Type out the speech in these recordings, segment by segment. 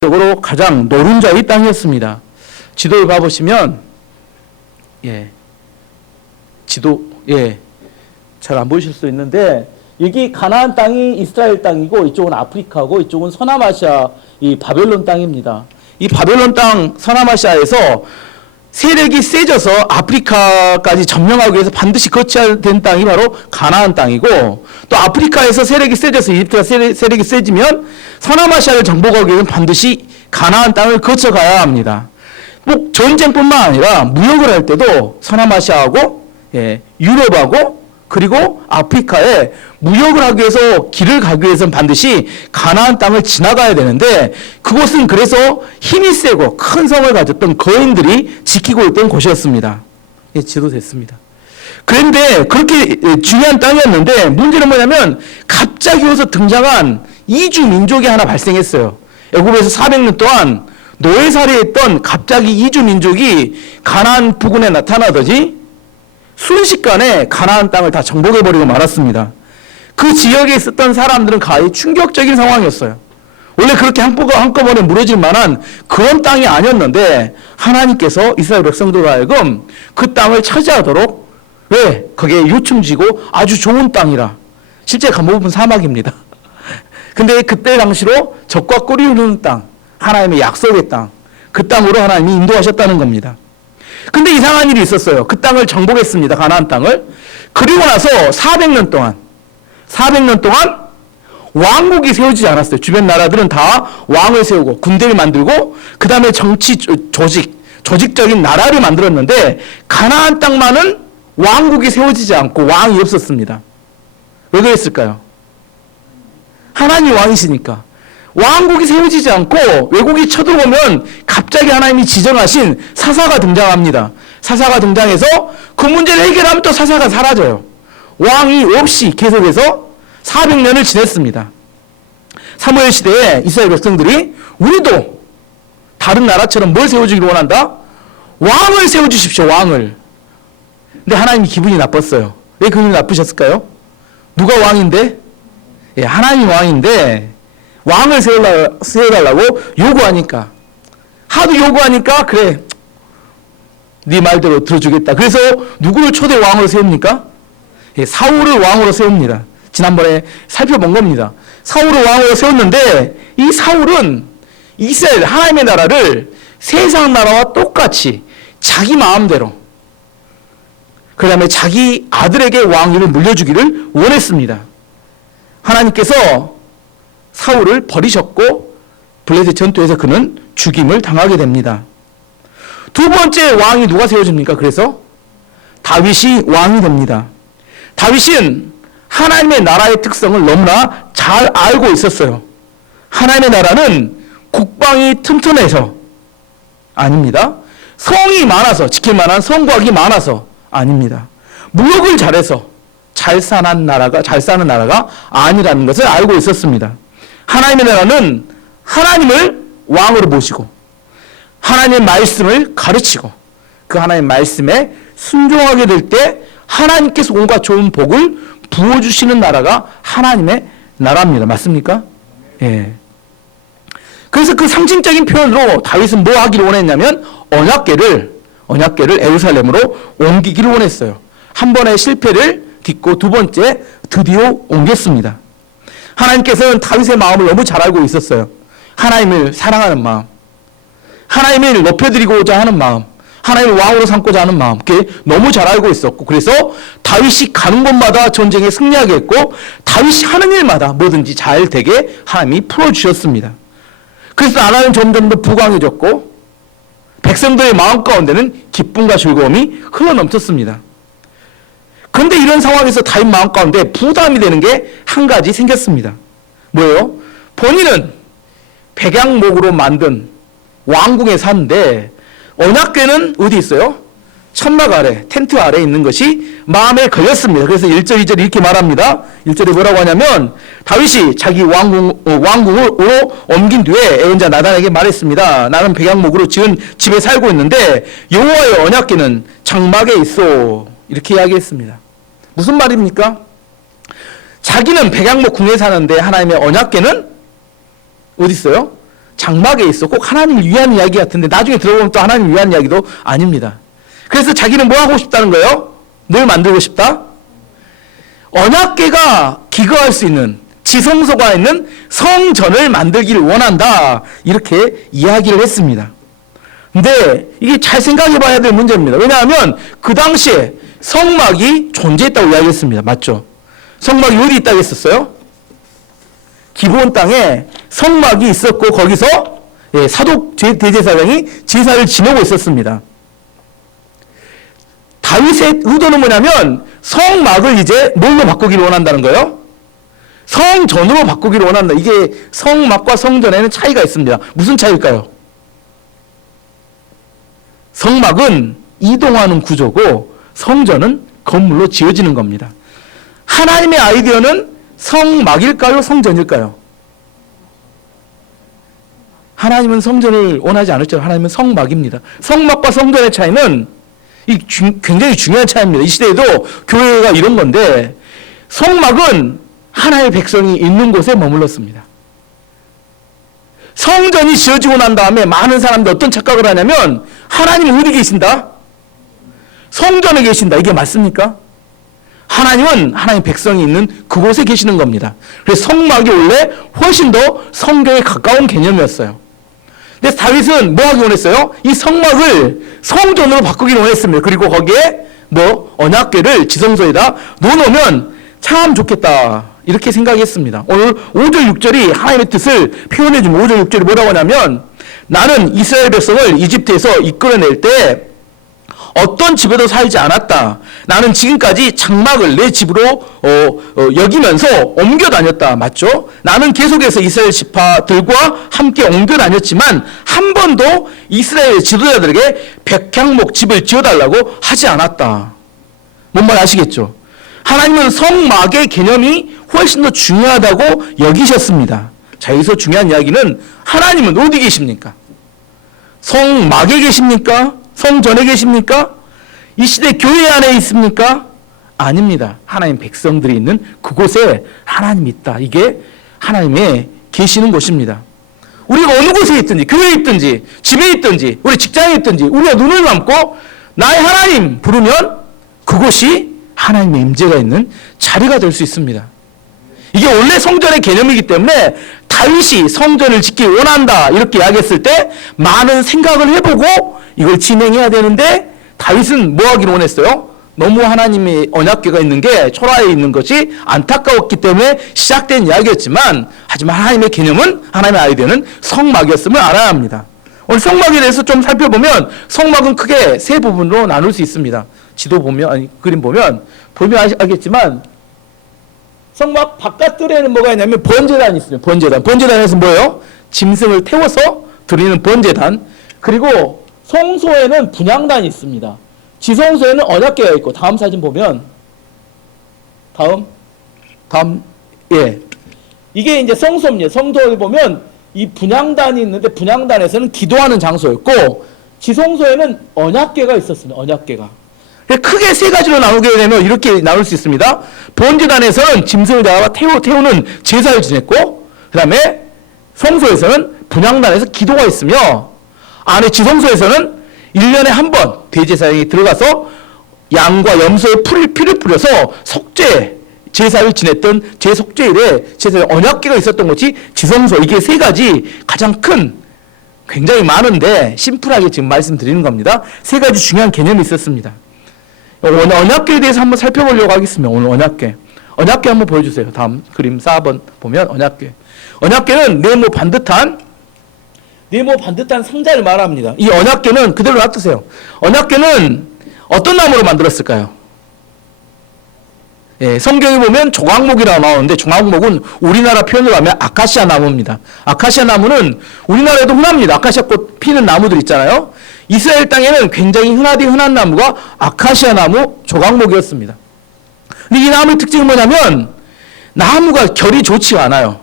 적으로 가장 노른자의 땅이었습니다. 지도를 봐보시면 잘 안 보이실 수 있는데 여기 가나안 땅이 이스라엘 땅이고 이쪽은 아프리카고 이쪽은 서남아시아 이 바벨론 땅입니다. 이 바벨론 땅 서남아시아에서 세력이 세져서 아프리카까지 점령하기 위해서 반드시 거쳐야 된 땅이 바로 가나안 땅이고, 또 아프리카에서 세력이 세져서 이집트가 세력이 세지면 서남아시아를 정복하기 위해서는 반드시 가나안 땅을 거쳐가야 합니다. 뭐 전쟁뿐만 아니라 무역을 할 때도 서남아시아하고 유럽하고 그리고 아프리카에 무역을 하기 위해서 길을 가기 위해서는 반드시 가나안 땅을 지나가야 되는데, 그곳은 그래서 힘이 세고 큰 성을 가졌던 거인들이 지키고 있던 곳이었습니다. 지도됐습니다. 그런데 그렇게 중요한 땅이었는데 문제는 뭐냐면 갑자기 여기서 등장한 이주 민족이 하나 발생했어요. 애굽에서 400년 동안 노예살이했던 갑자기 이주 민족이 가나안 부근에 나타나더니 순식간에 가나안 땅을 다 정복해버리고 말았습니다. 그 지역에 있었던 사람들은 가히 충격적인 상황이었어요. 원래 그렇게 한꺼번에 무너질 만한 그런 땅이 아니었는데 하나님께서 이스라엘 백성들과 하여금 그 땅을 차지하도록, 왜? 거기에 요충지고 아주 좋은 땅이라. 실제 가보면 사막입니다. 근데 그때 당시로 적과 꿀이 흐르는 땅, 하나님의 약속의 땅, 그 땅으로 하나님이 인도하셨다는 겁니다. 근데 이상한 일이 있었어요. 그 땅을 정복했습니다. 가나안 땅을. 그리고 나서 400년 동안 왕국이 세워지지 않았어요. 주변 나라들은 다 왕을 세우고 군대를 만들고 그 다음에 정치 조직적인 나라를 만들었는데 가나안 땅만은 왕국이 세워지지 않고 왕이 없었습니다. 왜 그랬을까요? 하나님이 왕이시니까. 왕국이 세워지지 않고 외국이 쳐들어오면 갑자기 하나님이 지정하신 사사가 등장합니다. 사사가 등장해서 그 문제를 해결하면 또 사사가 사라져요. 왕이 없이 계속해서 400년을 지냈습니다. 사무엘 시대에 이스라엘 백성들이 우리도 다른 나라처럼 뭘 세워주기를 원한다? 왕을 세워주십시오. 왕을. 근데 하나님이 기분이 나빴어요. 왜 기분이 나쁘셨을까요? 누가 왕인데? 하나님이 왕인데 왕을 세워달라고 요구하니까, 하도 요구하니까 그래 네 말대로 들어주겠다. 그래서 누구를 초대 왕으로 세웁니까? 사울을 왕으로 세웁니다. 지난번에 살펴본 겁니다. 사울을 왕으로 세웠는데 이 사울은 이스라엘 하나님의 나라를 세상 나라와 똑같이 자기 마음대로, 그 다음에 자기 아들에게 왕위를 물려주기를 원했습니다. 하나님께서 사울을 버리셨고 블레셋 전투에서 그는 죽임을 당하게 됩니다. 두 번째 왕이 누가 세워집니까? 그래서 다윗이 왕이 됩니다. 다윗은 하나님의 나라의 특성을 너무나 잘 알고 있었어요. 하나님의 나라는 국방이 튼튼해서 아닙니다. 성이 많아서, 지킬 만한 성곽이 많아서 아닙니다. 무역을 잘해서 잘 사는 나라가 아니라는 것을 알고 있었습니다. 하나님의 나라는 하나님을 왕으로 모시고 하나님의 말씀을 가르치고 그 하나님의 말씀에 순종하게 될 때 하나님께서 온갖 좋은 복을 부어주시는 나라가 하나님의 나라입니다. 맞습니까? 예. 그래서 그 상징적인 표현으로 다윗은 뭐 하기를 원했냐면 언약궤를 예루살렘으로 옮기기를 원했어요. 한 번의 실패를 딛고 두 번째 드디어 옮겼습니다. 하나님께서는 다윗의 마음을 너무 잘 알고 있었어요. 하나님을 사랑하는 마음, 하나님을 높여드리고자 하는 마음, 하나님을 왕으로 삼고자 하는 마음, 그게 너무 잘 알고 있었고, 그래서 다윗이 가는 곳마다 전쟁에 승리하게 했고 다윗이 하는 일마다 뭐든지 잘 되게 하나님이 풀어주셨습니다. 그래서 나라는 점점 더 부강해졌고 백성들의 마음 가운데는 기쁨과 즐거움이 흘러넘쳤습니다. 그런데 이런 상황에서 다윗 마음 가운데 부담이 되는 게 한 가지 생겼습니다. 뭐예요? 본인은 백양목으로 만든 왕궁에 사는데 언약궤는 어디 있어요? 천막 아래, 텐트 아래 있는 것이 마음에 걸렸습니다. 그래서 1절, 2절 이렇게 말합니다. 1절에 뭐라고 하냐면 다윗이 자기 왕궁으로 옮긴 뒤에 애원자 나단에게 말했습니다. 나는 백양목으로 지은 집에 살고 있는데 여호와의 언약궤는 장막에 있어. 이렇게 이야기했습니다. 무슨 말입니까? 자기는 백양목 궁에 사는데 하나님의 언약궤는 어디 있어요? 장막에 있어. 꼭 하나님을 위한 이야기 같은데 나중에 들어보면 또 하나님을 위한 이야기도 아닙니다. 그래서 자기는 뭐 하고 싶다는 거예요? 뭘 만들고 싶다? 언약궤가 기거할 수 있는 지성소가 있는 성전을 만들기를 원한다. 이렇게 이야기를 했습니다. 근데 이게 잘 생각해 봐야 될 문제입니다. 왜냐하면 그 당시에 성막이 존재했다고 이야기했습니다. 맞죠? 성막이 어디 있다고 했었어요? 기브온 땅에 성막이 있었고 거기서 사독 대제사장이 제사를 지내고 있었습니다. 다윗의 의도는 뭐냐면 성막을 이제 뭘로 바꾸기를 원한다는 거예요? 성전으로 바꾸기를 원한다. 이게 성막과 성전에는 차이가 있습니다. 무슨 차이일까요? 성막은 이동하는 구조고 성전은 건물로 지어지는 겁니다. 하나님의 아이디어는 성막일까요? 성전일까요? 하나님은 성전을 원하지 않았죠. 하나님은 성막입니다. 성막과 성전의 차이는 굉장히 중요한 차이입니다. 이 시대에도 교회가 이런 건데 성막은 하나님의 백성이 있는 곳에 머물렀습니다. 성전이 지어지고 난 다음에 많은 사람들이 어떤 착각을 하냐면 하나님은 어디 계신다? 성전에 계신다. 이게 맞습니까? 하나님은 하나님의 백성이 있는 그곳에 계시는 겁니다. 그래서 성막이 원래 훨씬 더 성경에 가까운 개념이었어요. 근데 다윗은 뭐 하기 원했어요? 이 성막을 성전으로 바꾸기를 원했습니다. 그리고 거기에 언약궤를 지성소에다 놓으면 참 좋겠다. 이렇게 생각했습니다. 오늘 5절 6절이 하나님의 뜻을 표현해주면 5절 6절이 뭐라고 하냐면 나는 이스라엘 백성을 이집트에서 이끌어낼 때 어떤 집에도 살지 않았다. 나는 지금까지 장막을 내 집으로 여기면서 옮겨 다녔다. 맞죠? 나는 계속해서 이스라엘 지파들과 함께 옮겨 다녔지만 한 번도 이스라엘 지도자들에게 백향목 집을 지어달라고 하지 않았다. 뭔 말 아시겠죠? 하나님은 성막의 개념이 훨씬 더 중요하다고 여기셨습니다. 자, 여기서 중요한 이야기는 하나님은 어디 계십니까? 성막에 계십니까? 성전에 계십니까? 이 시대 교회 안에 있습니까? 아닙니다. 하나님 백성들이 있는 그곳에 하나님이 있다. 이게 하나님의 계시는 곳입니다. 우리가 어느 곳에 있든지 교회에 있든지 집에 있든지 우리 직장에 있든지 우리가 눈을 감고 나의 하나님 부르면 그곳이 하나님의 임재가 있는 자리가 될 수 있습니다. 이게 원래 성전의 개념이기 때문에 다윗이 성전을 짓기 원한다 이렇게 이야기했을 때 많은 생각을 해보고 이걸 진행해야 되는데 다윗은 뭐 하기를 원했어요? 너무 하나님의 언약궤가 있는 게 초라해 있는 것이 안타까웠기 때문에 시작된 이야기였지만 하지만 하나님의 개념은 하나님의 아이디어는 성막이었음을 알아야 합니다. 오늘 성막에 대해서 좀 살펴보면 성막은 크게 세 부분으로 나눌 수 있습니다. 지도 보면 그림 보면 알겠지만 성막 바깥뜰에는 뭐가 있냐면 번제단이 있습니다. 번제단에서 뭐예요? 짐승을 태워서 드리는 번제단. 그리고 성소에는 분향단이 있습니다. 지성소에는 언약궤가 있고 다음 사진 보면 예. 이게 이제 성소입니다. 성소에 보면 이 분향단이 있는데 분향단에서는 기도하는 장소였고 지성소에는 언약궤가 있었습니다. 언약궤가. 크게 세 가지로 나누게 되면 이렇게 나눌 수 있습니다. 번제단에서는 짐승을 잡아 태우는 제사를 지냈고 그 다음에 성소에서는 분향단에서 기도가 있으며 안에 지성소에서는 1년에 한 번 대제사장이 들어가서 양과 염소의 피를 뿌려서 속죄 제사를 지냈던 제속죄일에 제사에 언약궤가 있었던 것이 지성소. 이게 세 가지 가장 큰 굉장히 많은데 심플하게 지금 말씀드리는 겁니다. 세 가지 중요한 개념이 있었습니다. 언약궤에 대해서 한번 살펴보려고 하겠습니다. 오늘 언약궤 한번 보여주세요. 다음 그림 4번 보면 언약궤는 네모 반듯한 상자를 말합니다. 이 언약궤는 그대로 놔두세요. 언약궤는 어떤 나무로 만들었을까요? 예, 성경에 보면 조각목이라고 나오는데 조각목은 우리나라 표현으로 하면 아카시아 나무입니다. 아카시아 나무는 우리나라에도 흔합니다. 아카시아 꽃 피는 나무들 있잖아요. 이스라엘 땅에는 굉장히 흔한 나무가 아카시아 나무 조각목이었습니다. 근데 이 나무의 특징은 뭐냐면 나무가 결이 좋지가 않아요.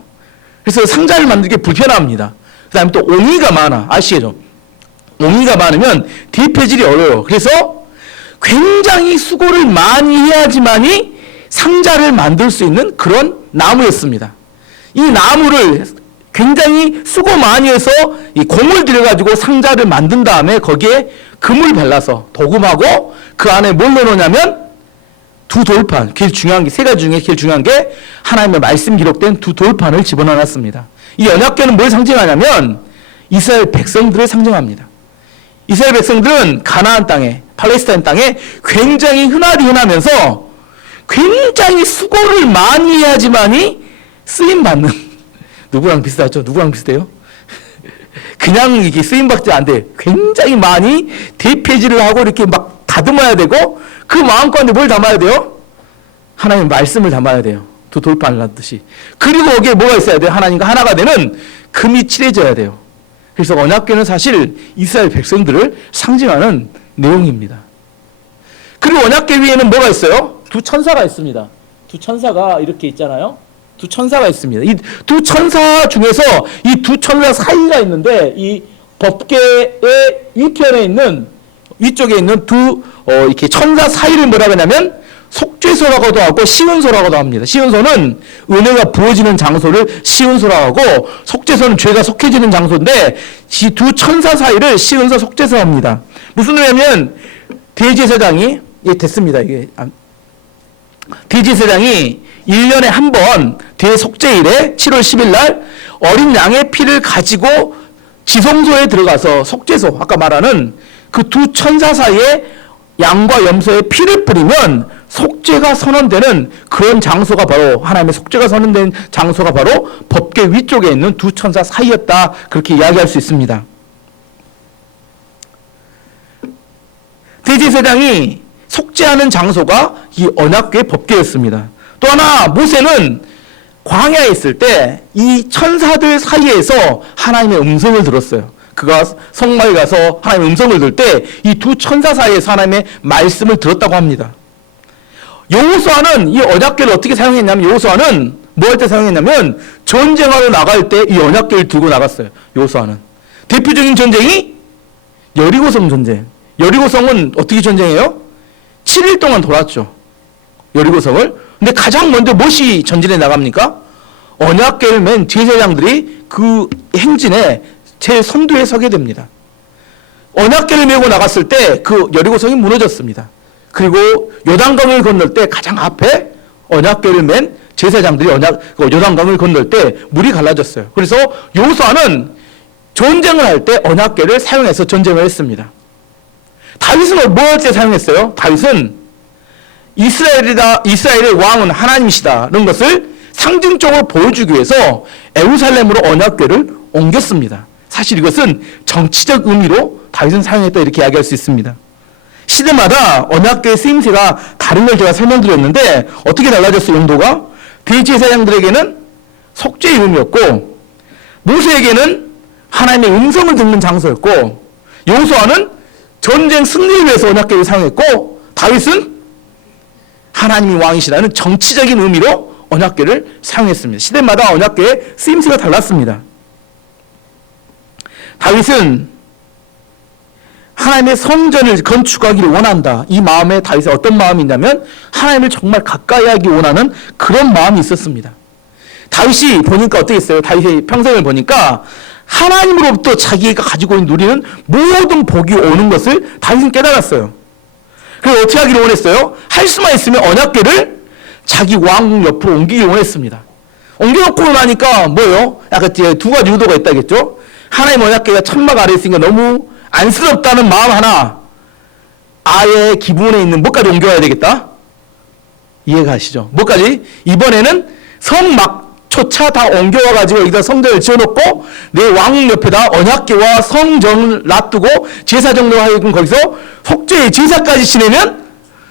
그래서 상자를 만들기 불편합니다. 그 다음에 또 옹이가 많아. 아시죠? 옹이가 많으면 대패질이 어려워요. 그래서 굉장히 수고를 많이 해야지만이 상자를 만들 수 있는 그런 나무였습니다. 이 나무를 굉장히 수고 많이 해서 이 공을 들여가지고 상자를 만든 다음에 거기에 금을 발라서 도금하고 그 안에 뭘 넣어놓냐면 두 돌판, 제일 중요한 게, 세 가지 중에 제일 중요한 게 하나님의 말씀 기록된 두 돌판을 집어넣어놨습니다. 이 언약궤는 뭘 상징하냐면 이스라엘 백성들을 상징합니다. 이스라엘 백성들은 가나안 땅에, 팔레스타인 땅에 굉장히 흔하면서 굉장히 수고를 많이 해야지만이 쓰임받는, 누구랑 비슷하죠? 누구랑 비슷해요? 그냥 이게 쓰임받지 안 돼. 굉장히 많이 대폐지를 하고 이렇게 막 다듬어야 되고, 그 마음 가운데 뭘 담아야 돼요? 하나님의 말씀을 담아야 돼요. 두 돌판을 놨듯이. 그리고 거기에 뭐가 있어야 돼요? 하나님과 하나가 되는 금이 칠해져야 돼요. 그래서 언약궤는 사실 이스라엘 백성들을 상징하는 내용입니다. 그리고 언약궤 위에는 뭐가 있어요? 두 천사가 있습니다. 두 천사가 이렇게 있잖아요. 두 천사가 있습니다. 이 두 천사 중에서 이 두 천사 사이가 있는데, 이 법궤의 위편에 있는, 위쪽에 있는 이렇게 천사 사이를 뭐라고 하냐면 속죄소라고도 하고 시은소라고도 합니다. 시은소는 은혜가 부어지는 장소를 시은소라고 하고, 속죄소는 죄가 속해지는 장소인데, 이 두 천사 사이를 시은소 속죄소 합니다. 무슨 의미냐면 대제사장이, 됐습니다. 이게 대제사장이 1년에 한 번 대속죄일에 7월 10일 날 어린 양의 피를 가지고 지성소에 들어가서 속죄소, 아까 말하는 그 두 천사 사이에 양과 염소의 피를 뿌리면 속죄가 선언되는 그런 장소가 바로, 하나님의 속죄가 선언된 장소가 바로 법궤 위쪽에 있는 두 천사 사이였다, 그렇게 이야기할 수 있습니다. 대제사장이 속죄하는 장소가 이 언약궤 법궤였습니다. 또 하나, 모세는 광야에 있을 때 이 천사들 사이에서 하나님의 음성을 들었어요. 그가 성막에 가서 하나님의 음성을 들을 때 이 두 천사 사이에서 하나님의 말씀을 들었다고 합니다. 여호수아는 이 언약궤를 어떻게 사용했냐면, 여호수아는 뭐 할 때 사용했냐면 전쟁하러 나갈 때 이 언약궤를 들고 나갔어요. 여호수아는 대표적인 전쟁이 여리고성 전쟁. 여리고성은 어떻게 전쟁해요? 7일 동안 돌았죠, 여리고성을. 근데 가장 먼저 무엇이 전진에 나갑니까? 언약궤를 맨 제사장들이 그 행진에 제일 선두에 서게 됩니다. 언약궤를 메고 나갔을 때 그 여리고성이 무너졌습니다. 그리고 요단강을 건널 때 가장 앞에 언약궤를 맨 제사장들이 요단강을 건널 때 물이 갈라졌어요. 그래서 여호수아는 전쟁을 할 때 언약궤를 사용해서 전쟁을 했습니다. 다윗은 뭐 할 때 사용했어요? 다윗은 이스라엘의 왕은 하나님이시다는 것을 상징적으로 보여주기 위해서 예루살렘으로 언약궤를 옮겼습니다. 사실 이것은 정치적 의미로 다윗은 사용했다, 이렇게 이야기할 수 있습니다. 시대마다 언약궤의 쓰임새가 다른 걸 제가 설명드렸는데, 어떻게 달라졌어요, 용도가? 대제사장들에게는 속죄의 의미였고, 모세에게는 하나님의 음성을 듣는 장소였고, 여호수아는 전쟁 승리를 위해서 언약궤를 사용했고, 다윗은 하나님이 왕이시라는 정치적인 의미로 언약궤를 사용했습니다. 시대마다 언약궤의 쓰임새가 달랐습니다. 다윗은 하나님의 성전을 건축하기를 원한다. 이 마음에 다윗의 어떤 마음이 있냐면 하나님을 정말 가까이 하기 원하는 그런 마음이 있었습니다. 다윗이 보니까 어떻겠어요? 다윗의 평생을 보니까 하나님으로부터 자기가 가지고 있는 누리는 모든 복이 오는 것을 다윗은 깨달았어요. 그래서 어떻게 하기를 원했어요? 할 수만 있으면 언약궤를 자기 왕 옆으로 옮기기를 원했습니다. 옮겨놓고 나니까 뭐예요? 약간 두 가지 의도가 있다겠죠? 하나님 언약궤가 천막 아래에 있으니까 너무 안쓰럽다는 마음 하나, 아예 기분에 있는 뭐까지 옮겨와야 되겠다? 이해가시죠? 뭐까지? 이번에는 성막조차 다 옮겨와가지고 여기다 성전을 지어놓고 내 왕 옆에다 언약궤와 성전을 놔두고 제사정로 하여금 거기서 속죄의 제사까지 지내면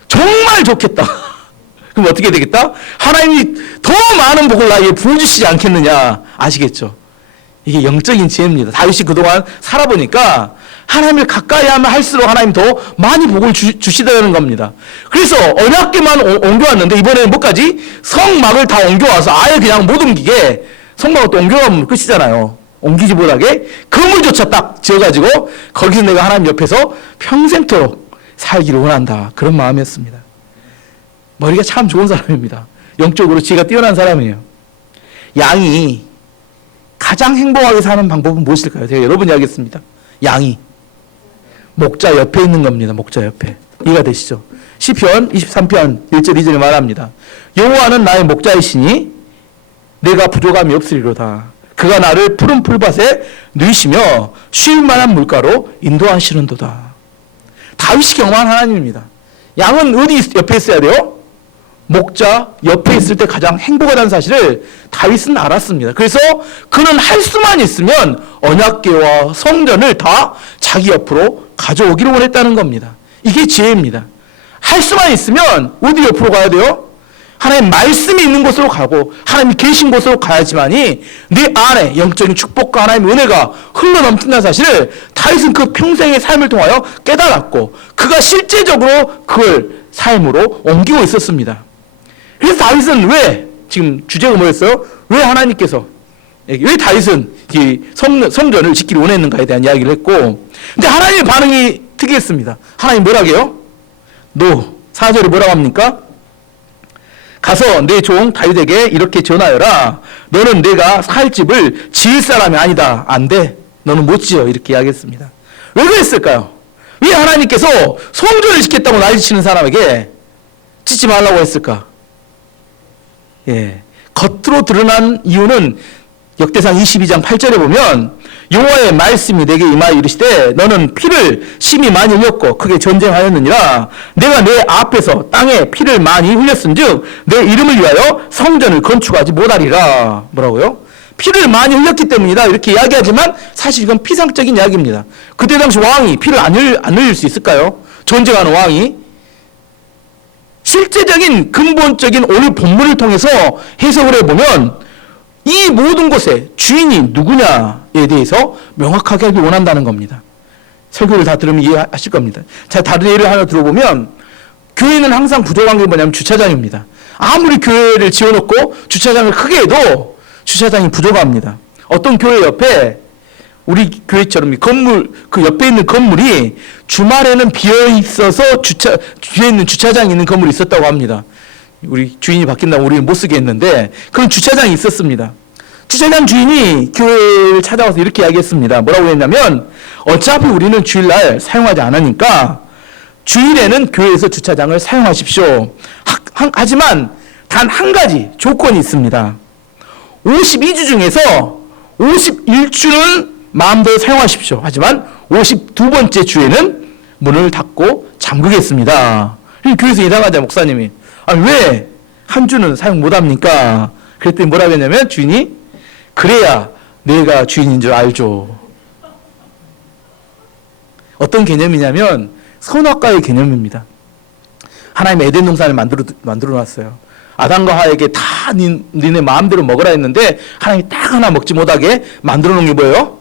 정말 좋겠다. 그럼 어떻게 되겠다? 하나님이 더 많은 복을 나에게 부어주시지 않겠느냐. 아시겠죠? 이게 영적인 지혜입니다. 다윗이 그동안 살아보니까 하나님을 가까이 하면 할수록 하나님 더 많이 복을 주시다는 겁니다. 그래서 언약궤만 옮겨왔는데 이번에는 뭐까지? 성막을 다 옮겨와서 아예 그냥 못 옮기게, 성막을 또 옮겨가면 끝이잖아요. 옮기지 못하게 그물조차 딱 지어가지고 거기서 내가 하나님 옆에서 평생토록 살기를 원한다. 그런 마음이었습니다. 머리가 참 좋은 사람입니다. 영적으로 지혜가 뛰어난 사람이에요. 양이 가장 행복하게 사는 방법은 무엇일까요? 제가 여러 번 이야기했습니다. 양이 목자 옆에 있는 겁니다. 목자 옆에. 이해가 되시죠? 시편 23편 1절 2절에 말합니다. 여호와는 나의 목자이시니 내가 부족함이 없으리로다. 그가 나를 푸른 풀밭에 누이시며 쉴 만한 물가로 인도하시는도다. 다윗이 경험한 하나님입니다. 양은 어디 옆에 있어야 돼요? 목자 옆에 있을 때 가장 행복하다는 사실을 다윗은 알았습니다. 그래서 그는 할 수만 있으면 언약궤와 성전을 다 자기 옆으로 가져오기를 원했다는 겁니다. 이게 지혜입니다. 할 수만 있으면 어디 옆으로 가야 돼요? 하나님 말씀이 있는 곳으로 가고 하나님이 계신 곳으로 가야지만이 내 안에 영적인 축복과 하나님의 은혜가 흘러넘친다는 사실을 다윗은 그 평생의 삶을 통하여 깨달았고 그가 실제적으로 그걸 삶으로 옮기고 있었습니다. 그래서 다윗은 왜 지금 주제가 뭐였어요? 왜 하나님께서 왜 다윗은 이 성전을 짓기를 원했는가에 대한 이야기를 했고 근데 하나님의 반응이 특이했습니다. 하나님 뭐라고 해요? 너 4절에 뭐라고 합니까? 가서 내 종 다윗에게 이렇게 전하여라. 너는 내가 살 집을 지을 사람이 아니다. 안 돼. 너는 못 지어. 이렇게 이야기했습니다. 왜 그랬을까요? 왜 하나님께서 성전을 짓겠다고 난리치는 사람에게 짓지 말라고 했을까? 예. 겉으로 드러난 이유는 역대상 22장 8절에 보면 여호와의 말씀이 내게 임하여 이르시되 너는 피를 심히 많이 흘렸고 크게 전쟁하였느니라. 내가 내 앞에서 땅에 피를 많이 흘렸은즉 내 이름을 위하여 성전을 건축하지 못하리라. 뭐라고요? 피를 많이 흘렸기 때문이다 이렇게 이야기하지만 사실 이건 피상적인 이야기입니다. 그때 당시 왕이 피를 안 흘릴 수 있을까요? 전쟁하는 왕이. 실제적인 근본적인 오늘 본문을 통해서 해석을 해보면 이 모든 것의 주인이 누구냐에 대해서 명확하게 하길 원한다는 겁니다. 설교를 다 들으면 이해하실 겁니다. 자, 다른 예를 하나 들어보면 교회는 항상 부족한 게 뭐냐면 주차장입니다. 아무리 교회를 지어놓고 주차장을 크게 해도 주차장이 부족합니다. 어떤 교회 옆에 우리 교회처럼 이 건물 그 옆에 있는 건물이 주말에는 비어 있어서 뒤에 있는 주차장이 있는 건물이 있었다고 합니다. 우리 주인이 바뀐다고 우리는 못 쓰게 했는데 그런 주차장이 있었습니다. 주차장 주인이 교회를 찾아와서 이렇게 이야기했습니다. 뭐라고 했냐면 어차피 우리는 주일날 사용하지 않으니까 주일에는 교회에서 주차장을 사용하십시오. 하지만 단 한 가지 조건이 있습니다. 52주 중에서 51주는 마음대로 사용하십시오. 하지만 52번째 주에는 문을 닫고 잠그겠습니다. 교회에서 이상하자 목사님이 왜 한 주는 사용 못합니까? 그랬더니 뭐라고 했냐면 주인이 그래야 내가 주인인 줄 알죠. 어떤 개념이냐면 선악과의 개념입니다. 하나님의 에덴 동산을 만들어 놨어요. 아담과 하에게 다 니네 마음대로 먹으라 했는데 하나님이 딱 하나 먹지 못하게 만들어 놓은 게 뭐예요?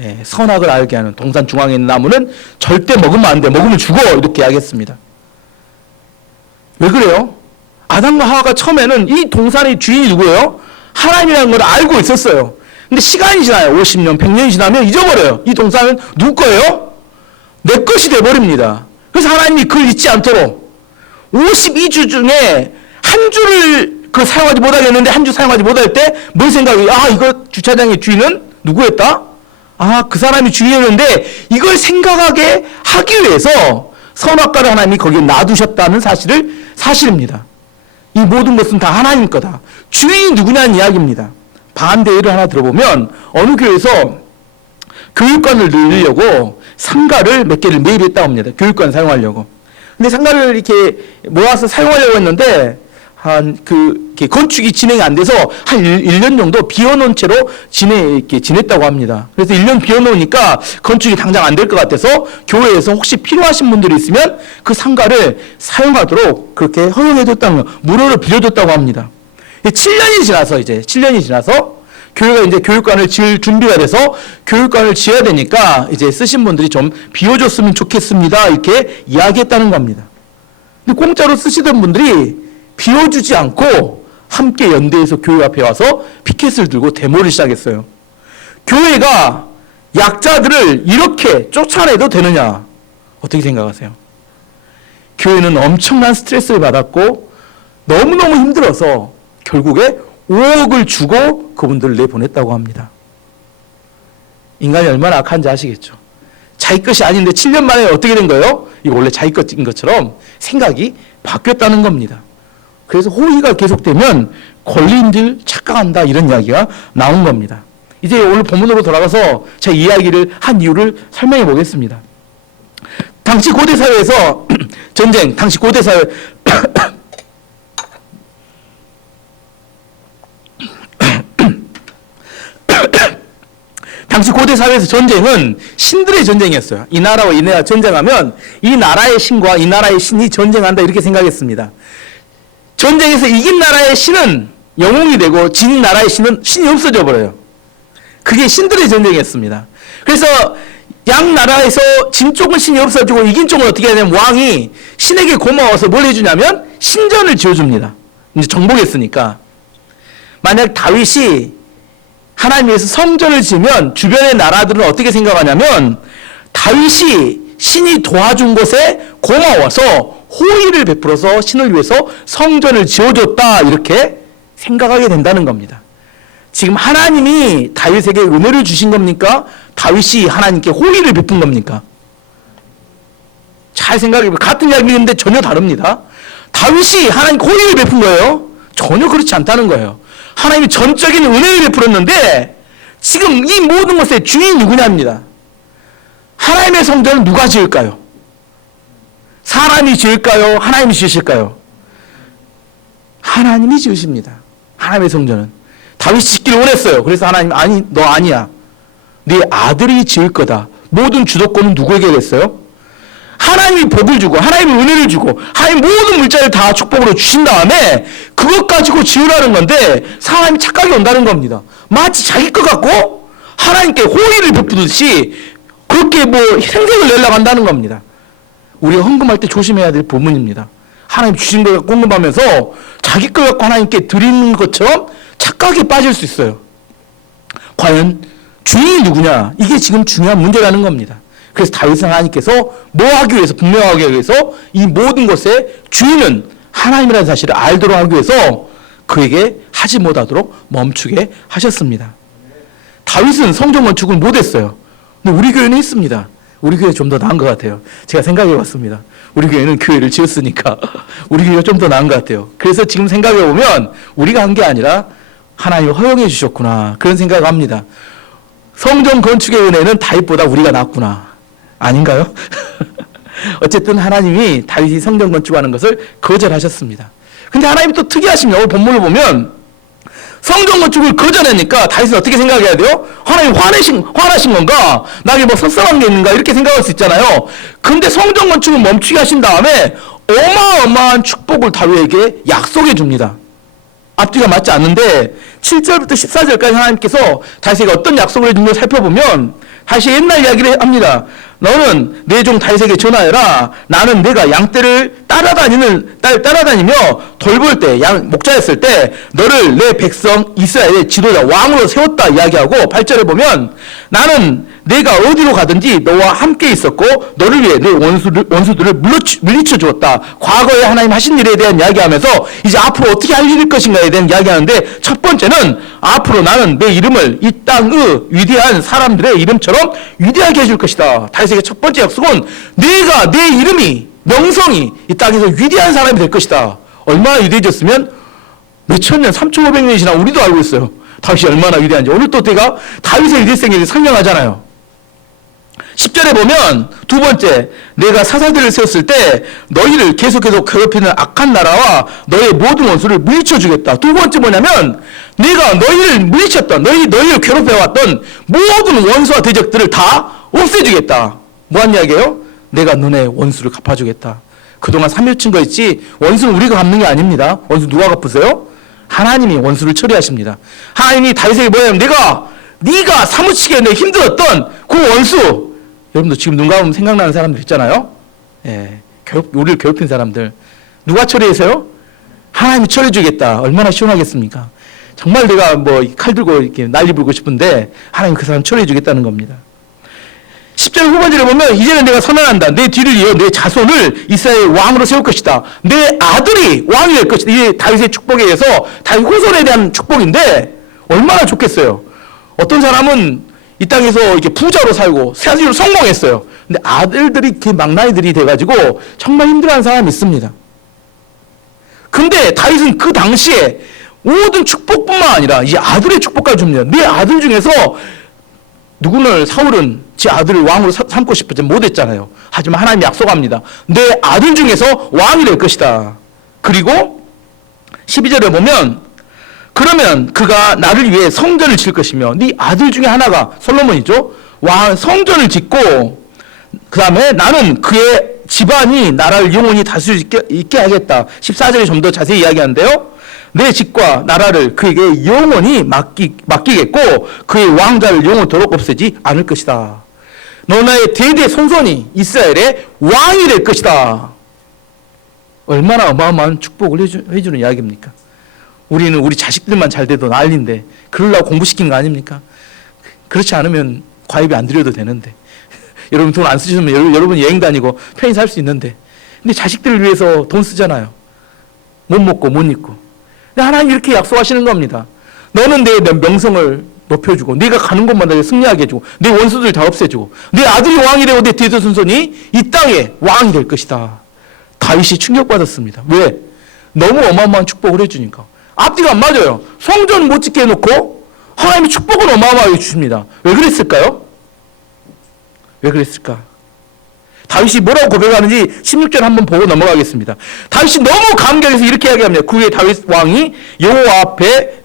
예, 선악을 알게 하는 동산 중앙에 있는 나무는 절대 먹으면 안 돼. 먹으면 죽어. 이렇게 이야기했습니다. 왜 그래요? 아담과 하와가 처음에는 이 동산의 주인이 누구예요? 하나님이라는 걸 알고 있었어요. 근데 시간이 지나요. 50년, 100년이 지나면 잊어버려요. 이 동산은 누구 거예요? 내 것이 돼버립니다. 그래서 하나님이 그걸 잊지 않도록 52주 중에 한 주를 사용하지 못하겠는데 한 주 사용하지 못할 때 뭘 생각해요? 이거 주차장의 주인은 누구였다? 그 사람이 주인이었는데 이걸 생각하게 하기 위해서 선악과를 하나님이 거기에 놔두셨다는 사실입니다. 이 모든 것은 다 하나님 거다. 주인이 누구냐는 이야기입니다. 반대 예를 하나 들어보면 어느 교회에서 교육관을 늘리려고 상가를 몇 개를 매입했다고 합니다. 교육관 사용하려고. 근데 상가를 이렇게 모아서 사용하려고 했는데 건축이 진행이 안 돼서 한 1년 정도 비워놓은 채로 지냈다고 합니다. 그래서 1년 비워놓으니까 건축이 당장 안 될 것 같아서 교회에서 혹시 필요하신 분들이 있으면 그 상가를 사용하도록 그렇게 허용해줬다는 거, 무료로 빌려줬다고 합니다. 7년이 지나서 교회가 이제 교육관을 지을 준비가 돼서 교육관을 지어야 되니까 이제 쓰신 분들이 좀 비워줬으면 좋겠습니다. 이렇게 이야기했다는 겁니다. 근데 공짜로 쓰시던 분들이 비워주지 않고 함께 연대해서 교회 앞에 와서 피켓을 들고 데모를 시작했어요. 교회가 약자들을 이렇게 쫓아내도 되느냐? 어떻게 생각하세요? 교회는 엄청난 스트레스를 받았고 너무너무 힘들어서 결국에 5억을 주고 그분들을 내보냈다고 합니다. 인간이 얼마나 악한지 아시겠죠? 자기 것이 아닌데 7년 만에 어떻게 된 거예요? 이거 원래 자기 것인 것처럼 생각이 바뀌었다는 겁니다. 그래서 호의가 계속되면 권리인들 착각한다 이런 이야기가 나온 겁니다. 이제 오늘 본문으로 돌아가서 제 이야기를 한 이유를 설명해 보겠습니다. 당시 고대 사회에서 전쟁, 당시 고대 사회 당시 고대 사회에서 전쟁은 신들의 전쟁이었어요. 이 나라와 이 나라 전쟁하면 이 나라의 신과 이 나라의 신이 전쟁한다 이렇게 생각했습니다. 전쟁에서 이긴 나라의 신은 영웅이 되고 진 나라의 신은 신이 없어져 버려요. 그게 신들의 전쟁이었습니다. 그래서 양 나라에서 진 쪽은 신이 없어지고 이긴 쪽은 어떻게 하냐면 왕이 신에게 고마워서 뭘 해주냐면 신전을 지어줍니다. 이제 정복했으니까. 만약 다윗이 하나님 위해서 성전을 지으면 주변의 나라들은 어떻게 생각하냐면 다윗이 신이 도와준 것에 고마워서 호의를 베풀어서 신을 위해서 성전을 지어줬다 이렇게 생각하게 된다는 겁니다. 지금 하나님이 다윗에게 은혜를 주신 겁니까? 다윗이 하나님께 호의를 베푼 겁니까? 잘 생각해보면 같은 이야기인데 전혀 다릅니다. 다윗이 하나님께 호의를 베푼 거예요? 전혀 그렇지 않다는 거예요. 하나님이 전적인 은혜를 베풀었는데 지금 이 모든 것의 주인이 누구냐입니다. 하나님의 성전을 누가 지을까요? 사람이 지을까요? 하나님이 지으실까요? 하나님이 지으십니다. 하나님의 성전은. 다윗이 짓기를 원했어요. 그래서 하나님 아니 너 아니야. 네 아들이 지을 거다. 모든 주도권은 누구에게 됐어요? 하나님이 복을 주고 하나님이 은혜를 주고 하나님 모든 물자를 다 축복으로 주신 다음에 그것 가지고 지으라는 건데 사람이 착각이 온다는 겁니다. 마치 자기 것 같고 하나님께 호의를 베푸듯이 그렇게 뭐 생색을 내려고 한다는 겁니다. 우리가 헌금할 때 조심해야 될 부분입니다. 하나님 주신 걸 갖고 헌금하면서 자기 걸 갖고 하나님께 드리는 것처럼 착각에 빠질 수 있어요. 과연 주인이 누구냐? 이게 지금 중요한 문제라는 겁니다. 그래서 다윗은 하나님께서 뭐 하기 위해서 분명하게 위해서 이 모든 것의 주인은 하나님이라는 사실을 알도록 하기 위해서 그에게 하지 못하도록 멈추게 하셨습니다. 다윗은 성전 건축을 못했어요. 근데 우리 교회는 했습니다. 우리 교회 좀 더 나은 것 같아요. 제가 생각해 봤습니다. 우리 교회는 교회를 지었으니까 우리 교회가 좀 더 나은 것 같아요. 그래서 지금 생각해 보면 우리가 한 게 아니라 하나님이 허용해 주셨구나 그런 생각을 합니다. 성전 건축의 은혜는 다윗보다 우리가 낫구나. 아닌가요? 어쨌든 하나님이 다윗이 성전 건축하는 것을 거절하셨습니다. 근데 하나님이 또 특이하십니다. 오늘 본문을 보면 성전 건축을 거절하니까 다윗은 어떻게 생각해야 돼요? 하나님 화나신 건가? 나에게 뭐 섭섭한 게 있는가? 이렇게 생각할 수 있잖아요. 근데 성전 건축을 멈추게 하신 다음에 어마어마한 축복을 다윗에게 약속해 줍니다. 앞뒤가 맞지 않는데 7절부터 14절까지 하나님께서 다윗에게 어떤 약속을 해준 걸 살펴보면 다시 옛날 이야기를 합니다. 너는 내 종 다윗에게 전하여라. 나는 내가 양떼를 따라다니며 돌볼 때 목자였을 때 너를 내 백성 이스라엘의 지도자 왕으로 세웠다 이야기하고 8절에 보면 나는 내가 어디로 가든지 너와 함께 있었고 너를 위해 내 원수들을 물리쳐 주었다. 과거에 하나님 하신 일에 대한 이야기하면서 이제 앞으로 어떻게 할 일일 것인가에 대한 이야기하는데 첫 번째는 앞으로 나는 내 이름을 이 땅의 위대한 사람들의 이름처럼 위대하게 해줄 것이다. 다윗에게 첫 번째 약속은 내가 내 이름이 명성이 이 땅에서 위대한 사람이 될 것이다. 얼마나 위대해졌으면 몇천 년 3,500년이 지나 우리도 알고 있어요. 다윗이 얼마나 위대한지. 오늘 또 제가 다윗의 위대성에 설명하잖아요. 10절에 보면 두 번째 내가 사사들을 세웠을 때 너희를 계속해서 괴롭히는 악한 나라와 너의 모든 원수를 물리쳐 주겠다. 두 번째 뭐냐면 내가 너희를 물리쳤던 너희를 괴롭혀왔던 모든 원수와 대적들을 다 없애주겠다. 뭐한 이야기예요? 내가 너네 원수를 갚아주겠다. 그동안 삼일친 거 있지 원수는 우리가 갚는 게 아닙니다. 원수 누가 갚으세요? 하나님이 원수를 처리하십니다. 하나님이 다윗에게 뭐냐면 네가 사무치게 내 힘들었던 그 원수 여러분도 지금 눈 감으면 생각나는 사람들 있잖아요. 예, 우리를 괴롭힌 사람들 누가 처리해서요? 하나님이 처리해 주겠다. 얼마나 시원하겠습니까? 정말 내가 뭐 칼 들고 이렇게 난리 부르고 싶은데 하나님 그 사람 처리해 주겠다는 겁니다. 10절 후반절에 보면 이제는 내가 선언한다. 내 뒤를 이어 내 자손을 이스라엘 왕으로 세울 것이다. 내 아들이 왕이 될 것이다. 이게 다윗의 축복에 의해서 다윗 후손에 대한 축복인데 얼마나 좋겠어요. 어떤 사람은 이 땅에서 이렇게 부자로 살고 사실로 성공했어요. 근데 아들들이 이렇게 막나이들이 돼가지고 정말 힘들어하는 사람이 있습니다. 근데 다윗은 그 당시에 모든 축복뿐만 아니라 이 아들의 축복까지 줍니다. 내 아들 중에서 누구는 사울은 제 아들을 왕으로 삼고 싶었지 못했잖아요. 하지만 하나님이 약속합니다. 내 아들 중에서 왕이 될 것이다. 그리고 12절에 보면 그러면 그가 나를 위해 성전을 질 것이며 네 아들 중에 하나가 솔로몬이죠. 왕 성전을 짓고 그 다음에 나는 그의 집안이 나라를 영원히 다스릴 수 있게 하겠다. 14절에 좀 더 자세히 이야기하는데요. 내 집과 나라를 그에게 영원히 맡기겠고 그의 왕자를 영원토록 없애지 않을 것이다. 너나의 대대 손손이 이스라엘의 왕이 될 것이다. 얼마나 어마어마한 축복을 해주는 이야기입니까? 우리는 우리 자식들만 잘 돼도 난리인데 그러려고 공부시키는 거 아닙니까? 그렇지 않으면 과외비 안 드려도 되는데 여러분 돈 안 쓰시면 여러분 여행 다니고 편히 살 수 있는데 근데 자식들을 위해서 돈 쓰잖아요. 못 먹고 못 입고. 근데 하나님 이렇게 약속하시는 겁니다. 너는 내 명성을 높여주고 네가 가는 곳마다 승리하게 해주고 내 원수들 다 없애주고 내 아들이 왕이 되고 내 대대손손이 이 땅에 왕이 될 것이다. 다윗이 충격받았습니다. 왜? 너무 어마어마한 축복을 해주니까. 앞뒤가 안 맞아요. 성전 못 짓게 해놓고 하나님의 축복을 어마어마하게 주십니다. 왜 그랬을까요? 왜 그랬을까? 다윗이 뭐라고 고백하는지 16절 한번 보고 넘어가겠습니다. 다윗이 너무 감격해서 이렇게 이야기합니다. 그 후에 다윗 왕이 여호와 앞에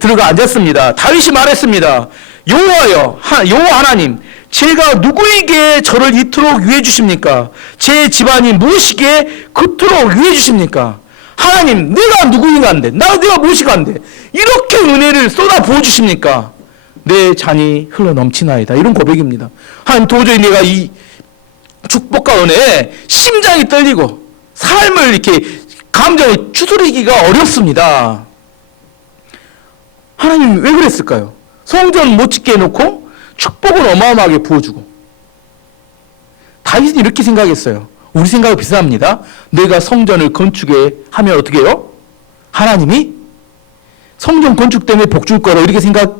들어가 앉았습니다. 다윗이 말했습니다. 여호와여, 여호와 하나님, 제가 누구에게 저를 이토록 위해 주십니까? 제 집안이 무엇이기에 그토록 위해 주십니까? 하나님, 내가 누구인가 한데, 내가 무엇이가 한데, 이렇게 은혜를 쏟아 부어주십니까? 내 잔이 흘러 넘치나이다. 이런 고백입니다. 하나님, 도저히 내가 이 축복과 은혜에 심장이 떨리고, 삶을 이렇게, 감정을 추스리기가 어렵습니다. 하나님, 왜 그랬을까요? 성전 못 짓게 해놓고, 축복을 어마어마하게 부어주고. 다윗은 이렇게 생각했어요. 우리 생각은 비슷합니다. 내가 성전을 건축해 하면 어떻게 해요? 하나님이 성전 건축 때문에 복 줄 거라 이렇게 생각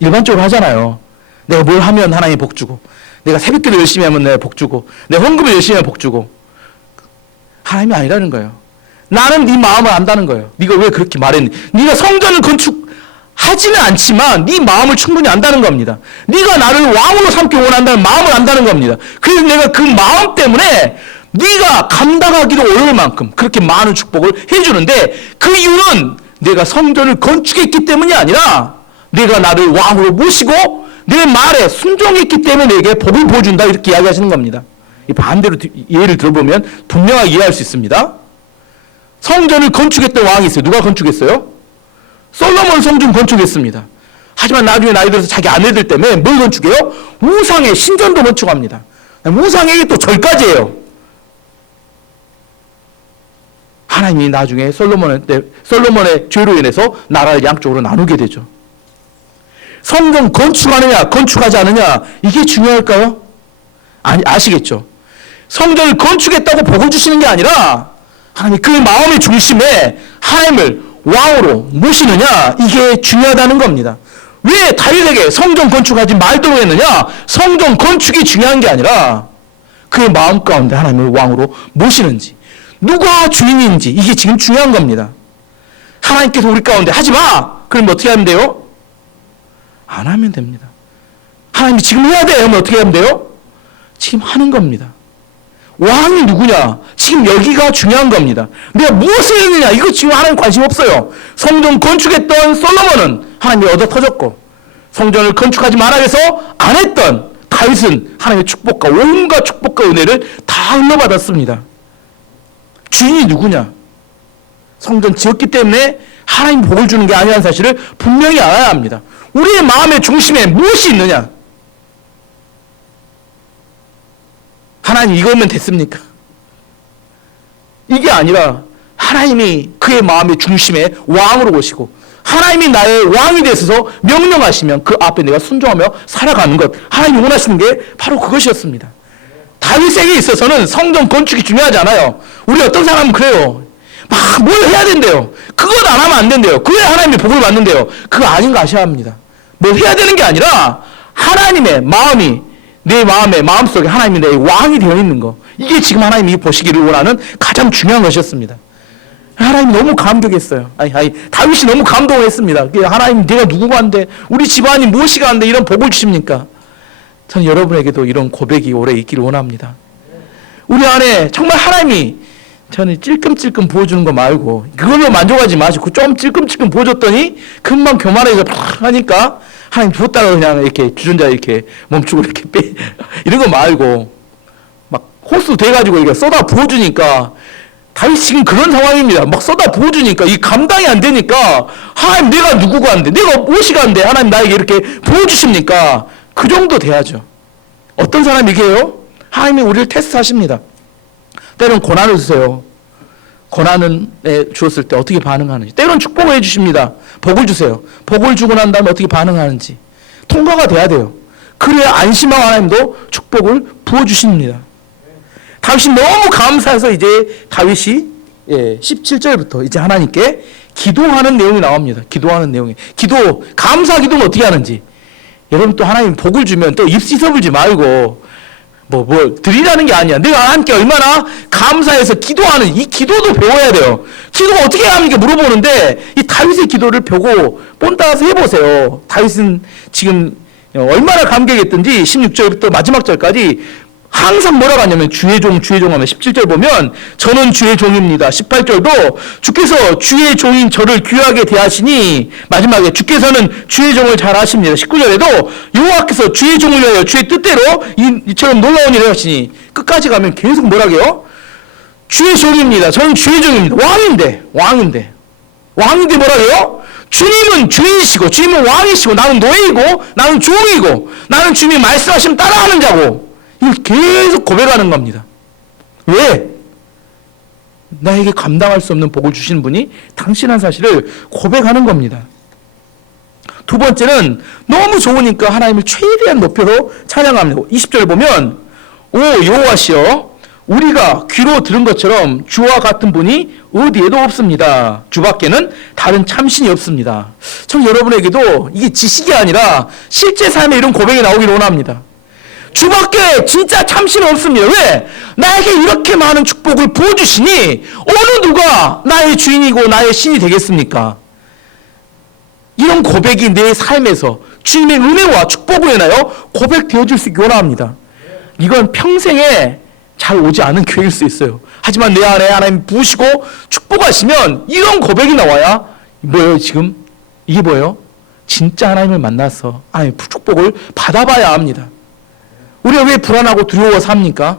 일반적으로 하잖아요. 내가 뭘 하면 하나님이 복 주고 내가 새벽기도 열심히 하면 내가 복 주고 내가 헌금을 열심히 하면 복 주고 하나님이 아니라는 거예요. 나는 네 마음을 안다는 거예요. 네가 왜 그렇게 말했니? 네가 성전을 건축하지는 않지만 네 마음을 충분히 안다는 겁니다. 네가 나를 왕으로 삼기 원한다는 마음을 안다는 겁니다. 그래서 내가 그 마음 때문에 네가 감당하기도 어려울 만큼 그렇게 많은 축복을 해주는데 그 이유는 내가 성전을 건축했기 때문이 아니라 내가 나를 왕으로 모시고 내 말에 순종했기 때문에 내게 복을 보여준다 이렇게 이야기하시는 겁니다. 반대로 예를 들어보면 분명하게 이해할 수 있습니다. 성전을 건축했던 왕이 있어요. 누가 건축했어요? 솔로몬 성전 건축했습니다. 하지만 나중에 나이 들어서 자기 아내들 때문에 뭘 건축해요? 우상의 신전도 건축합니다. 우상에게 또 절까지 해요. 하나님이 나중에 솔로몬의 죄로 인해서 나라를 양쪽으로 나누게 되죠. 성전 건축하느냐 건축하지 않느냐 이게 중요할까요? 아니, 아시겠죠? 성전을 건축했다고 복을 주시는 게 아니라 하나님 그 마음의 중심에 하나님을 왕으로 모시느냐 이게 중요하다는 겁니다. 왜 다윗에게 성전 건축하지 말도록 했느냐? 성전 건축이 중요한 게 아니라 그의 마음 가운데 하나님을 왕으로 모시는지 누가 주인인지 이게 지금 중요한 겁니다. 하나님께서 우리 가운데 하지 마! 그러면 어떻게 하면 돼요? 안 하면 됩니다. 하나님이 지금 해야 돼! 하면 어떻게 하면 돼요? 지금 하는 겁니다. 왕이 누구냐? 지금 여기가 중요한 겁니다. 내가 무엇을 했느냐? 이거 지금 하나님 관심 없어요. 성전 건축했던 솔로몬은 하나님이 얻어 터졌고 성전을 건축하지 말아서 안 했던 다윗은 하나님의 축복과 온갖 축복과 은혜를 다 흘러받았습니다. 주인이 누구냐? 성전 지었기 때문에 하나님 복을 주는 게 아니라는 사실을 분명히 알아야 합니다. 우리의 마음의 중심에 무엇이 있느냐? 하나님 이거면 됐습니까? 이게 아니라 하나님이 그의 마음의 중심에 왕으로 오시고 하나님이 나의 왕이 되셔서 명령하시면 그 앞에 내가 순종하며 살아가는 것 하나님이 원하시는 게 바로 그것이었습니다. 다윗에게 있어서는 성전 건축이 중요하지 않아요. 우리 어떤 사람은 그래요. 막 뭘 해야 된대요. 그것 안 하면 안 된대요. 그래야 하나님이 복을 받는데요. 그거 아닌 거 아셔야 합니다. 뭘 해야 되는 게 아니라 하나님의 마음이 내 마음속에 하나님이 내 왕이 되어 있는 거. 이게 지금 하나님이 보시기를 원하는 가장 중요한 것이었습니다. 하나님 너무 감격했어요. 다윗이 너무 감동했습니다. 하나님 내가 누구가 한데 우리 집안이 무엇이가 한데 이런 복을 주십니까? 저는 여러분에게도 이런 고백이 오래 있기를 원합니다. 우리 안에 정말 하나님이 저는 찔끔찔끔 부어주는 거 말고 그걸로 만족하지 마시고 좀 찔끔찔끔 부어줬더니 금방 교만해서 팍 하니까 하나님 부었다가 그냥 이렇게 주전자 이렇게 멈추고 이렇게 빼 이런 거 말고 막 호수 돼가지고 이렇게 쏟아 부어주니까 다윗이 지금 그런 상황입니다. 막 쏟아 부어주니까 이 감당이 안 되니까 하나님 내가 누구가 안 돼? 내가 무엇이가 안 돼? 하나님 나에게 이렇게 부어주십니까? 그 정도 돼야죠. 어떤 사람이 이게요? 하나님이 우리를 테스트하십니다. 때로는 고난을 주세요. 고난을 주었을 때 어떻게 반응하는지. 때로는 축복을 해주십니다. 복을 주세요. 복을 주고 난 다음에 어떻게 반응하는지. 통과가 돼야 돼요. 그래야 안심하고 하나님도 축복을 부어주십니다. 다윗이 너무 감사해서 이제 다윗이 17절부터 이제 하나님께 기도하는 내용이 나옵니다. 기도하는 내용이. 감사 기도는 어떻게 하는지. 여러분 또 하나님 복을 주면 또 입 씻어불지 말고 드리라는 게 아니야. 내가 하나님께 얼마나 감사해서 기도하는 이 기도도 배워야 돼요. 기도가 어떻게 하는지 물어보는데 이 다윗의 기도를 보고 본따서 해보세요. 다윗은 지금 얼마나 감격했던지 16절부터 마지막 절까지 항상 뭐라고 하냐면 주의 종 하면 17절 보면 저는 주의 종입니다. 18절도 주께서 주의 종인 저를 귀하게 대하시니 마지막에 주께서는 주의 종을 잘 하십니다. 19절에도 여호와께서 주의 종을 위하여 주의 뜻대로 이처럼 놀라운 일을 하시니 끝까지 가면 계속 뭐라고요? 주의 종입니다. 저는 주의 종입니다. 왕인데 뭐라고요? 주님은 주인이시고 주님은 왕이시고 나는 노예이고 나는 종이고 나는 주님이 말씀하시면 따라하는 자고 이걸 계속 고백하는 겁니다. 왜? 나에게 감당할 수 없는 복을 주시는 분이 당신한 사실을 고백하는 겁니다. 두 번째는 너무 좋으니까 하나님을 최대한 높여서 찬양합니다. 20절 보면 오 여호와시여 우리가 귀로 들은 것처럼 주와 같은 분이 어디에도 없습니다. 주밖에는 다른 참신이 없습니다. 전 여러분에게도 이게 지식이 아니라 실제 삶에 이런 고백이 나오기를 원합니다. 주밖에 진짜 참신은 없습니다. 왜? 나에게 이렇게 많은 축복을 부어주시니 어느 누가 나의 주인이고 나의 신이 되겠습니까? 이런 고백이 내 삶에서 주님의 은혜와 축복으로 인하여 고백되어질 수 있기 원합니다. 이건 평생에 잘 오지 않은 교회일 수 있어요. 하지만 내 안에 하나님 부으시고 축복하시면 이런 고백이 나와야 뭐예요 지금? 이게 뭐예요? 진짜 하나님을 만나서 하나님의 축복을 받아봐야 합니다. 우리가 왜 불안하고 두려워서 합니까?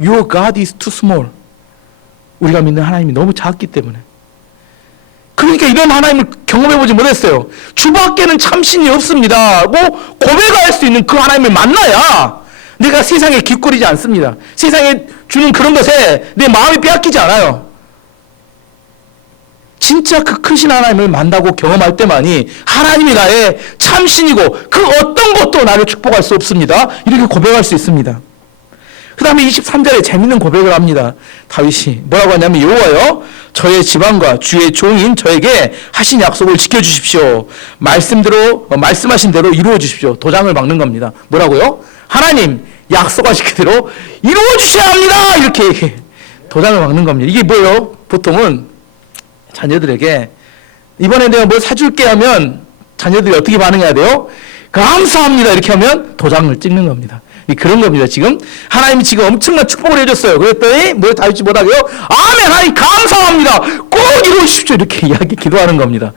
Your God is too small. 우리가 믿는 하나님이 너무 작기 때문에. 그러니까 이런 하나님을 경험해보지 못했어요. 주밖에는 참신이 없습니다. 고백할 수 있는 그 하나님을 만나야 내가 세상에 기꺼리지 않습니다. 세상에 주는 그런 것에 내 마음이 빼앗기지 않아요. 진짜 그 크신 하나님을 만나고 경험할 때만이 하나님이 나의 참신이고 그 어떤 것도 나를 축복할 수 없습니다. 이렇게 고백할 수 있습니다. 그 다음에 23절에 재밌는 고백을 합니다. 다윗이 뭐라고 하냐면 여호와여 저의 집안과 주의 종인 저에게 하신 약속을 지켜주십시오. 말씀하신 대로 이루어 주십시오. 도장을 막는 겁니다. 뭐라고요? 하나님 약속하신 그대로 이루어 주셔야 합니다. 이렇게 도장을 막는 겁니다. 이게 뭐예요? 보통은 자녀들에게 이번에 내가 뭘 사줄게 하면 자녀들이 어떻게 반응해야 돼요? 감사합니다 이렇게 하면 도장을 찍는 겁니다. 그런 겁니다. 지금 하나님이 지금 엄청난 축복을 해줬어요. 그랬더니 뭐 다윗이 뭐라고요? 아멘 하나님 감사합니다. 꼭 이루어주십시오 이렇게 기도하는 겁니다.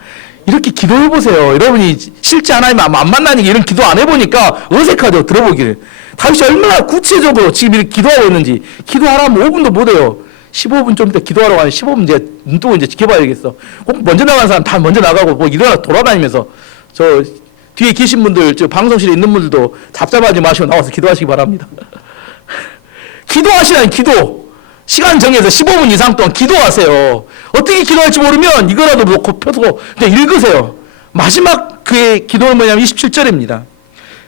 이렇게 기도해보세요. 여러분이 실제 하나님 안 만나니까 이런 기도 안 해보니까 어색하죠. 들어보기를. 다윗이 얼마나 구체적으로 지금 이렇게 기도하고 있는지. 기도하라면 5분도 못해요. 15분 좀 이따 기도하러 가면 15분 이제 눈 뜨고 이제 지켜봐야겠어. 꼭 먼저 나가는 사람 다 먼저 나가고 일어나 돌아다니면서 저 뒤에 계신 분들, 저 방송실에 있는 분들도 잡잡하지 마시고 나와서 기도하시기 바랍니다. 기도하시라는 기도. 시간 정해서 15분 이상 동안 기도하세요. 어떻게 기도할지 모르면 이거라도 놓고 펴두고 그냥 읽으세요. 마지막 그의 기도는 뭐냐면 27절입니다.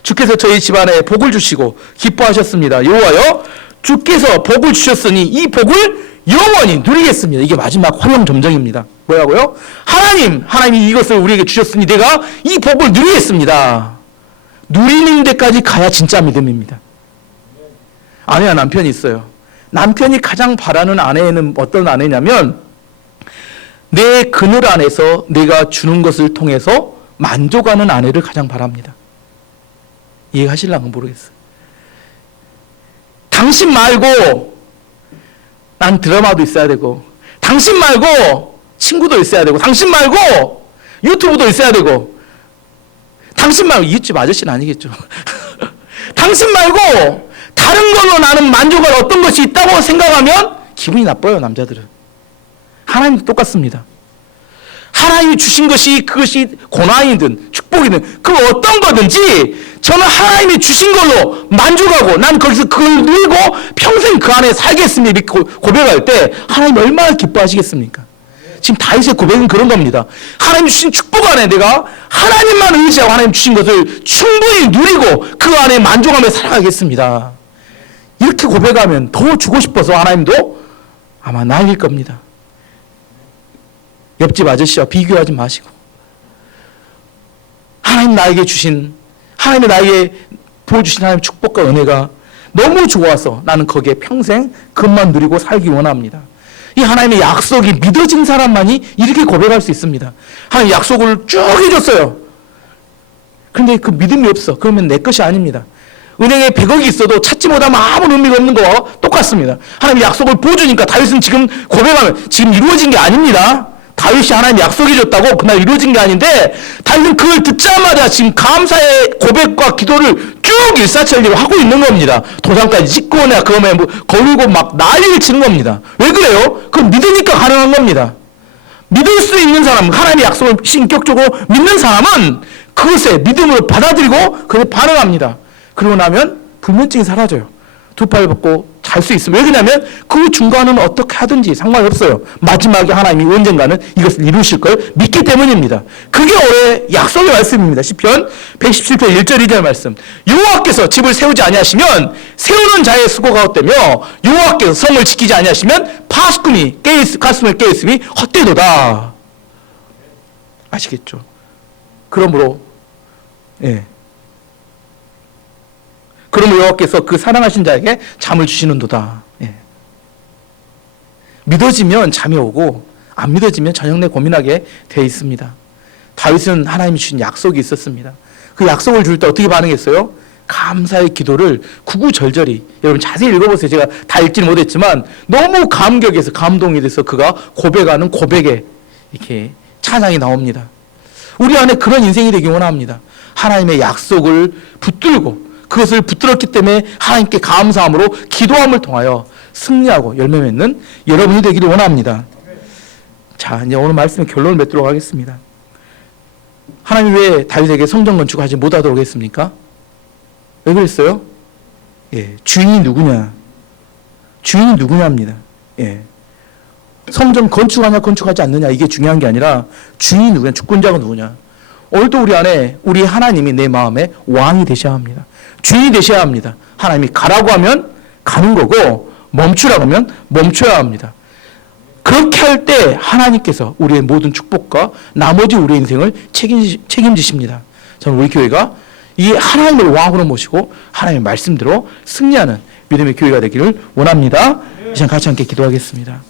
주께서 저희 집안에 복을 주시고 기뻐하셨습니다. 여호와여 주께서 복을 주셨으니 이 복을 영원히 누리겠습니다. 이게 마지막 화명점정입니다. 뭐라고요? 하나님이 이것을 우리에게 주셨으니 내가 이 복을 누리겠습니다. 누리는 데까지 가야 진짜 믿음입니다. 아내와 남편이 있어요. 남편이 가장 바라는 아내는 어떤 아내냐면 내 그늘 안에서 내가 주는 것을 통해서 만족하는 아내를 가장 바랍니다. 이해하실랑가 모르겠어요. 당신 말고 난 드라마도 있어야 되고, 당신 말고 친구도 있어야 되고, 당신 말고 유튜브도 있어야 되고, 당신 말고 이웃집 아저씨는 아니겠죠. 당신 말고 다른 걸로 나는 만족할 어떤 것이 있다고 생각하면 기분이 나빠요, 남자들은. 하나님도 똑같습니다. 하나님이 주신 것이 그것이 고난이든 축복이든 그 어떤 거든지 저는 하나님이 주신 걸로 만족하고 난 거기서 그걸 누리고 평생 그 안에 살겠습니다 이렇게 고백할 때 하나님 얼마나 기뻐하시겠습니까? 지금 다윗의 고백은 그런 겁니다. 하나님이 주신 축복 안에 내가 하나님만 의지하고 하나님 주신 것을 충분히 누리고 그 안에 만족하며 살아가겠습니다. 이렇게 고백하면 더 주고 싶어서 하나님도 아마 나일 겁니다. 옆집 아저씨와 비교하지 마시고 하나님 나에게 주신 하나님이 나에게 보여주신 하나님의 축복과 은혜가 너무 좋아서 나는 거기에 평생 그것만 누리고 살기 원합니다. 이 하나님의 약속이 믿어진 사람만이 이렇게 고백할 수 있습니다. 하나님 약속을 쭉 해줬어요. 그런데 그 믿음이 없어. 그러면 내 것이 아닙니다. 은행에 100억이 있어도 찾지 못하면 아무 의미가 없는 거와 똑같습니다. 하나님이 약속을 보여주니까 다윗은 지금 고백하면 지금 이루어진 게 아닙니다. 다윗이 하나님 약속해 줬다고 그날 이루어진 게 아닌데 다윗은 그걸 듣자마자 지금 감사의 고백과 기도를 쭉 일사천리로 하고 있는 겁니다. 도장까지 찍고 내가 그거에 뭐 걸고 막 난리를 치는 겁니다. 왜 그래요? 그건 믿으니까 가능한 겁니다. 믿을 수 있는 사람, 하나님의 약속을 신격적으로 믿는 사람은 그것에 믿음으로 받아들이고 그에 반응합니다. 그러고 나면 불면증이 사라져요. 두 팔 벗고 잘 수 있어요. 왜 그러냐면 그 중간은 어떻게 하든지 상관없어요. 마지막에 하나님이 언젠가는 이것을 이루실 걸 믿기 때문입니다. 그게 올해 약속의 말씀입니다. 시편 117편 1절 2절 말씀. 여호와께서 집을 세우지 아니하시면 세우는 자의 수고가 헛되며 여호와께서 성을 지키지 아니하시면 파수꾼이 가슴을 깨있음이 헛되도다. 아시겠죠? 그러므로 그러므로 여호와께서 그 사랑하신 자에게 잠을 주시는도다. 믿어지면 잠이 오고 안 믿어지면 저녁 내 고민하게 되어 있습니다. 다윗은 하나님이 주신 약속이 있었습니다. 그 약속을 줄 때 어떻게 반응했어요? 감사의 기도를 구구절절히, 여러분 자세히 읽어보세요. 제가 다 읽지는 못했지만 너무 감격해서 감동이 돼서 그가 고백하는 고백에 이렇게 찬양이 나옵니다. 우리 안에 그런 인생이 되기 원합니다. 하나님의 약속을 붙들고 그것을 붙들었기 때문에 하나님께 감사함으로 기도함을 통하여 승리하고 열매 맺는 여러분이 되기를 원합니다. 자, 이제 오늘 말씀의 결론을 맺도록 하겠습니다. 하나님이 왜 다윗에게 성전 건축을 하지 못하도록 했습니까? 왜 그랬어요? 주인이 누구냐? 주인이 누구냐입니다. 성전 건축하냐 건축하지 않느냐 이게 중요한 게 아니라 주인이 누구냐, 주권자가 누구냐. 오늘도 우리 안에 우리 하나님이 내 마음에 왕이 되셔야 합니다. 주인이 되셔야 합니다. 하나님이 가라고 하면 가는 거고 멈추라고 하면 멈춰야 합니다. 그렇게 할 때 하나님께서 우리의 모든 축복과 나머지 우리의 인생을 책임지십니다. 저는 우리 교회가 이 하나님을 왕으로 모시고 하나님의 말씀대로 승리하는 믿음의 교회가 되기를 원합니다. 이 시간 같이 함께 기도하겠습니다.